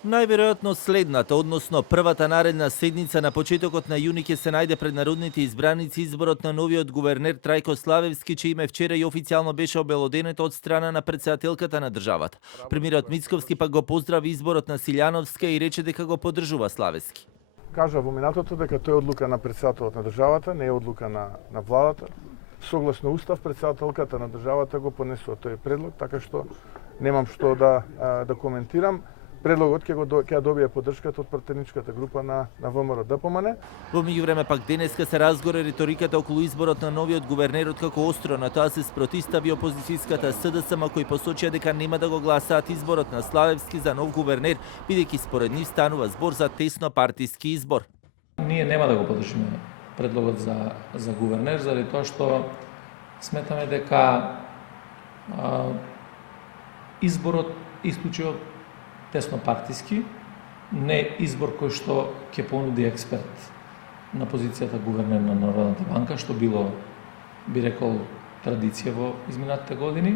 Најверојатно следната, односно првата наредна седница на почетокот на јуни ќе се најде пред народните избраници изборот на новиот гувернер Трајко Славевски, чиј име вчера и официјално беше обелоденето од страна на претседателката на државата. Премиерот Мицковски пак го поздрави изборот на Силјановска и рече дека го поддржува Славевски. Кажа во минатото дека тој е одлука на претседателот на државата, не е одлука на владата. Согласно устав, претседателката на државата го понесува тој предлог, така што немам што да коментирам. Предлогот ќе добие поддршката од пратеничката група на ВМРО ДПМН. Во меѓувреме пак денеска се разгоре риториката околу изборот на новиот гувернер, како остро на тоа се спротистави опозицијската СДСМ, кои посочија дека нема да го гласаат изборот на Славевски за нов гувернер, бидејќи според нив станува збор за тесно партиски избор. Ние нема да го поддржиме предлогот за гувернер, заради тоа што сметаме дека изборот исклучиво тесно партиски, не избор кој што ќе понуди експерт на позицијата гувернер на Народната банка, што било, би рекол, традиција во изминатите години.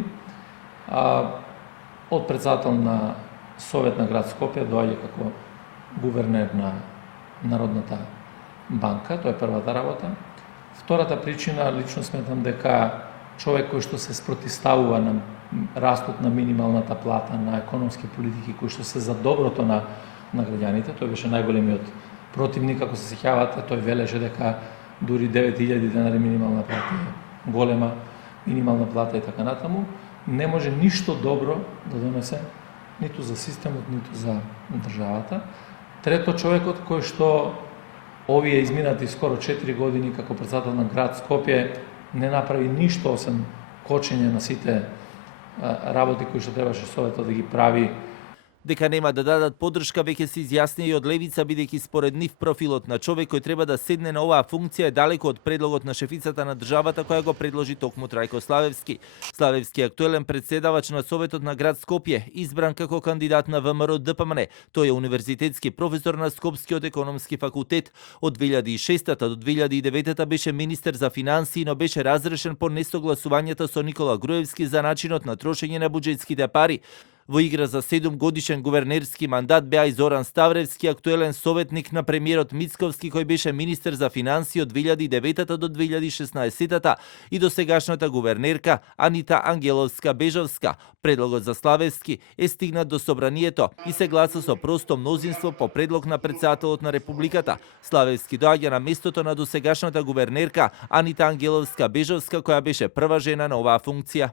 Од претседател на Совет на град Скопје доаѓа како гувернер на Народната банка, тоа е првата работа. Втората причина, лично сметам дека човек кој што се спротиставува на растот на минималната плата, на економски политики кои што се за доброто на граѓаните, тој беше најголемиот противник, ако се сеќавате, тој велеше дека дури 9000 денари минимална плата е голема минимална плата и така натаму, не може ништо добро да донесе ниту за системот, ниту за државата. Трето, човекот кој што овие изминати скоро 4 години како претседател на град Скопје не направи ништо осем кочење на сите работи кои што требаше Советот да ги прави. Дека нема да дадат поддршка веќе се изјасни и од левица, бидејќи според нив профилот на човек кој треба да седне на оваа функција е далеко од предлогот на шефицата на државата која го предложи токму Трајко Славевски. Славевски е актуелен претседавач на Советот на град Скопје, избран како кандидат на ВМРО ДПМН. Тој е универзитетски професор на Скопскиот економски факултет. Од 2006 до 2009 беше министер за финансии, но беше разрешен по несогласувањата со Никола Груевски за начинот на трошење на буџетските пари. Во игра за 7 годишен гувернерски мандат беа и Зоран Ставревски, актуелен советник на премиерот Мицковски, кој беше министер за финансии од 2009 до 2016 и до сегашната гувернерка Анита Ангеловска-Бежовска. Предлогот за Славевски е стигнат до собранието и се гласа со просто мнозинство по предлог на претседателот на Републиката. Славевски доаѓа на местото на досегашната гувернерка Анита Ангеловска-Бежовска, која беше прва жена на оваа функција.